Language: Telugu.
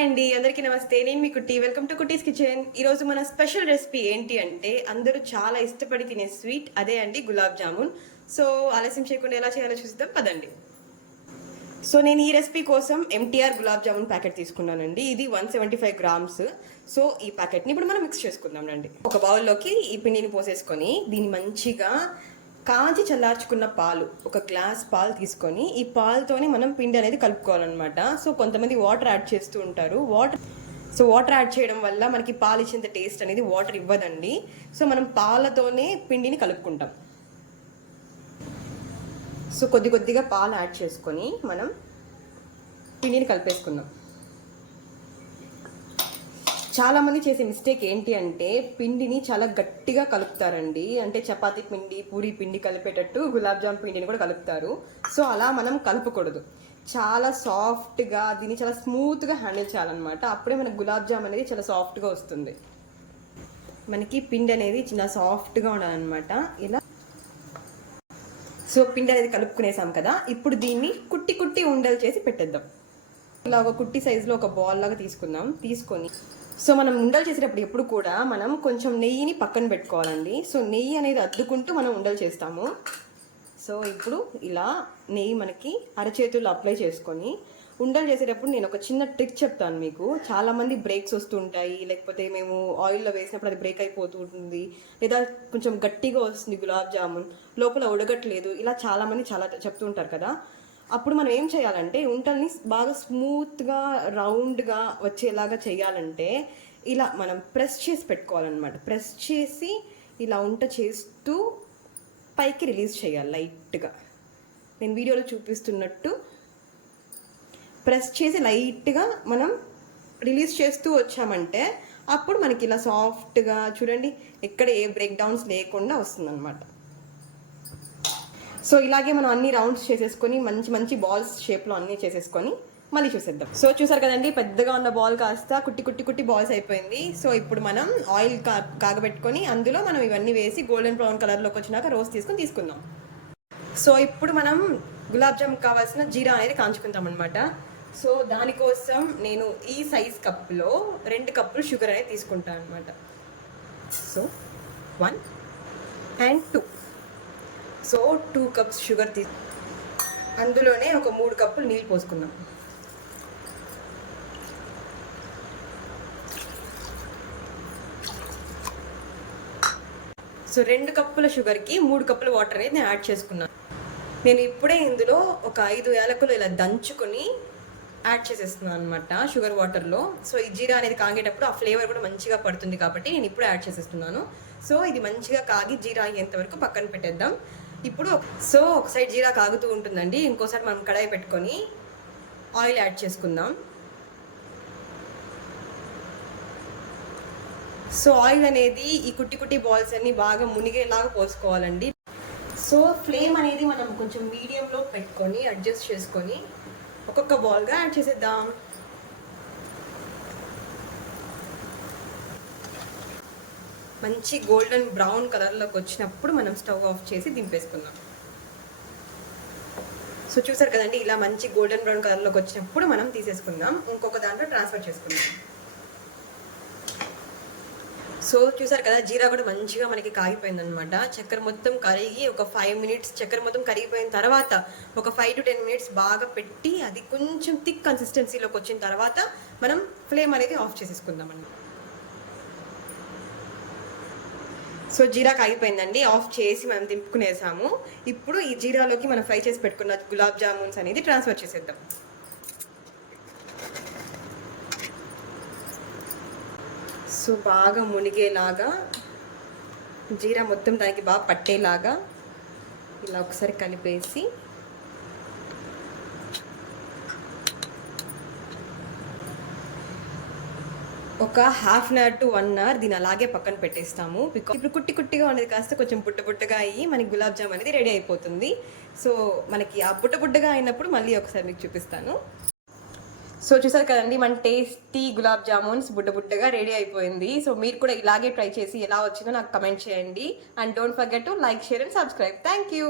హాయ్ అండి, అందరికీ నమస్తే. నేను మీ కుట్టి. Welcome to cuties kitchen. ఈరోజు మన స్పెషల్ రెసిపీ ఏంటి అంటే అందరూ చాలా ఇష్టపడి తినే స్వీట్ అదే అండి గులాబ్ జామున్. సో ఆలస్యం చేయకుండా ఎలా చేయాలో చూద్దాం పదండి. సో నేను ఈ రెసిపీ కోసం ఎంటీఆర్ గులాబ్ జామున్ ప్యాకెట్ తీసుకున్నానండి. ఇది 175 గ్రామ్స్. సో ఈ ప్యాకెట్ని ఇప్పుడు మనం మిక్స్ చేసుకుందాం రండి. ఒక బౌల్లోకి ఈ పిండిని పోసేసుకొని దీన్ని మంచిగా కాంచి చల్లార్చుకున్న పాలు, ఒక గ్లాస్ పాలు తీసుకొని ఈ పాలతోని మనం పిండి అనేది కలుపుకోవాలన్నమాట. సో కొంతమంది వాటర్ యాడ్ చేస్తూ ఉంటారు. వాటర్ యాడ్ చేయడం వల్ల మనకి పాలు ఇచ్చేంత టేస్ట్ అనేది వాటర్ ఇవ్వదండి. సో మనం పాలతోనే పిండిని కలుపుకుంటాం. సో కొద్దిగా పాలు యాడ్ చేసుకొని మనం పిండిని కలిపేసుకుందాం. చాలామంది చేసే మిస్టేక్ ఏంటి అంటే పిండిని చాలా గట్టిగా కలుపుతారండి. అంటే చపాతీ పిండి, పూరీ పిండి కలిపేటట్టు గులాబ్ జామ్ పిండిని కూడా కలుపుతారు. సో అలా మనం కలపకూడదు. చాలా సాఫ్ట్గా దీన్ని చాలా స్మూత్గా హ్యాండిల్ చేయాలన్నమాట. అప్పుడే మనకు గులాబ్ జామ్ అనేది చాలా సాఫ్ట్గా వస్తుంది. మనకి పిండి అనేది చిన్న సాఫ్ట్గా ఉండాలన్నమాట. ఇలా సో పిండి అనేది కలుపుకునేసాం కదా. ఇప్పుడు దీన్ని కుట్టి ఉండలు చేసి పెట్టేద్దాం. ఇలా ఒక కుట్టి సైజులో ఒక బాల్ లాగా తీసుకొని సో మనం ఉండలు చేసేటప్పుడు ఎప్పుడు కూడా మనం కొంచెం నెయ్యిని పక్కన పెట్టుకోవాలండి. సో నెయ్యి అనేది అద్దుకుంటూ మనం ఉండలు చేస్తాము. సో ఇప్పుడు ఇలా నెయ్యి మనకి అరచేతుల్లో అప్లై చేసుకొని ఉండలు చేసేటప్పుడు నేను ఒక చిన్న ట్రిక్ చెప్తాను మీకు. చాలామంది బ్రేక్స్ వస్తుంటాయి, లేకపోతే మేము ఆయిల్లో వేసినప్పుడు అది బ్రేక్ అయిపోతూ ఉంటుంది, లేదా కొంచెం గట్టిగా వస్తుంది గులాబ్ జామున్, లోపల ఉడగట్లేదు, ఇలా చాలామంది చాలా చెప్తూ ఉంటారు కదా. అప్పుడు మనం ఏం చేయాలంటే ఉంటల్ని బాగా స్మూత్గా రౌండ్గా వచ్చేలాగా చేయాలంటే ఇలా మనం ప్రెస్ చేసి పెట్టుకోవాలన్నమాట. ప్రెస్ చేసి ఇలా ఉంట చేస్తూ పైకి రిలీజ్ చేయాలి లైట్గా. నేను వీడియోలో చూపిస్తున్నట్టు ప్రెస్ చేసి లైట్గా మనం రిలీజ్ చేస్తూ వచ్చామంటే అప్పుడు మనకి ఇలా సాఫ్ట్గా చూడండి, ఎక్కడ ఏ బ్రేక్ డౌన్స్ లేకుండా వస్తుందన్నమాట. సో ఇలాగే మనం అన్ని రౌండ్స్ చేసేసుకొని మంచి బాల్స్ షేప్లో అన్నీ చేసేసుకొని మళ్ళీ చూసేద్దాం. సో చూసారు కదండి, పెద్దగా ఉన్న బాల్ కాస్త కుట్టి బాల్స్ అయిపోయింది. సో ఇప్పుడు మనం ఆయిల్ కాగబెట్టుకొని అందులో మనం ఇవన్నీ వేసి గోల్డెన్ బ్రౌన్ కలర్లోకి వచ్చినాక రోస్ట్ తీసుకుందాం. సో ఇప్పుడు మనం గులాబ్ జామ్ కావాల్సిన జీరా అనేది కాంచుకుందాం అనమాట. సో దానికోసం నేను ఈ సైజ్ కప్లో 2 కప్పులు షుగర్ అనేది తీసుకుంటాను అనమాట. So 1 and 2. So 2 cups sugar అందులోనే ఒక 3 కప్పులు నీళ్ళు పోసుకుందాం. సో 2 కప్పుల షుగర్కి 3 కప్పుల వాటర్ అనేది నేను యాడ్ చేసుకున్నాను. నేను ఇప్పుడే ఇందులో ఒక 5 యాలకులు ఇలా దంచుకొని యాడ్ చేసేస్తున్నాను అనమాట షుగర్ వాటర్లో. సో ఈ జీరా అనేది కాగేటప్పుడు ఆ ఫ్లేవర్ కూడా మంచిగా పడుతుంది కాబట్టి నేను ఇప్పుడే యాడ్ చేసేస్తున్నాను. సో ఇది మంచిగా కాగి జీరా అయ్యేంత వరకు పక్కన పెట్టేద్దాం. ఇప్పుడు ఒక సైడ్ జీరా కాగుతూ ఉంటుందండి, ఇంకోసారి మనం కడాయి పెట్టుకొని ఆయిల్ యాడ్ చేసుకుందాం. సో ఆయిల్ అనేది ఈ కుట్టి బాల్స్ అన్ని బాగా మునిగేలాగా పోసుకోవాలండి. సో ఫ్లేమ్ అనేది మనం కొంచెం మీడియంలో పెట్టుకొని అడ్జస్ట్ చేసుకొని ఒక్కొక్క బాల్గా యాడ్ చేసేద్దాం. మంచి గోల్డెన్ బ్రౌన్ కలర్లోకి వచ్చినప్పుడు మనం స్టవ్ ఆఫ్ చేసి దింపేసుకుందాం. సో చూసారు కదండి, ఇలా మంచి గోల్డెన్ బ్రౌన్ కలర్లోకి వచ్చినప్పుడు మనం తీసేసుకుందాం. ఇంకొక దాంట్లో ట్రాన్స్ఫర్ చేసుకుందాం. సో చూసారు కదా, జీరా కూడా మంచిగా మనకి కాగిపోయింది అనమాట. చక్కెర మొత్తం కరిగి ఒక 5 minutes చక్కెర మొత్తం కరిగిపోయిన తర్వాత ఒక 5 to 10 minutes బాగా పెట్టి అది కొంచెం థిక్ కన్సిస్టెన్సీలోకి వచ్చిన తర్వాత మనం ఫ్లేమ్ అనేది ఆఫ్ చేసేసుకుందామండి. సో జీరా కాగిపోయిందండి, ఆఫ్ చేసి మనం దింపుకునేసాము. ఇప్పుడు ఈ జీరాలోకి మనం ఫ్రై చేసి పెట్టుకున్న గులాబ్ జామున్స్ అనేది ట్రాన్స్ఫర్ చేసేద్దాం. సో బాగా మునిగేలాగా జీరా మొత్తం దానికి బాగా పట్టేలాగా ఇలా ఒకసారి కలిపేసి ఒక 1/2 hour to 1 hour దీన్ని అలాగే పక్కన పెట్టేస్తాము. బికాజ్ ఇప్పుడు కుట్టిగా ఉండేది కాస్త కొంచెం బుట్టగా అయ్యి మనకి గులాబ్ జామ్ అనేది రెడీ అయిపోతుంది. సో మనకి ఆ బుట్టగా అయినప్పుడు మళ్ళీ ఒకసారి మీకు చూపిస్తాను. సో చూసారు కదండి, మన టేస్టీ గులాబ్ జామున్స్ బుట్టగా రెడీ అయిపోయింది. సో మీరు కూడా ఇలాగే ట్రై చేసి ఎలా వచ్చిందో నాకు కమెంట్ చేయండి. And don't forget to like, share and subscribe. Thank you.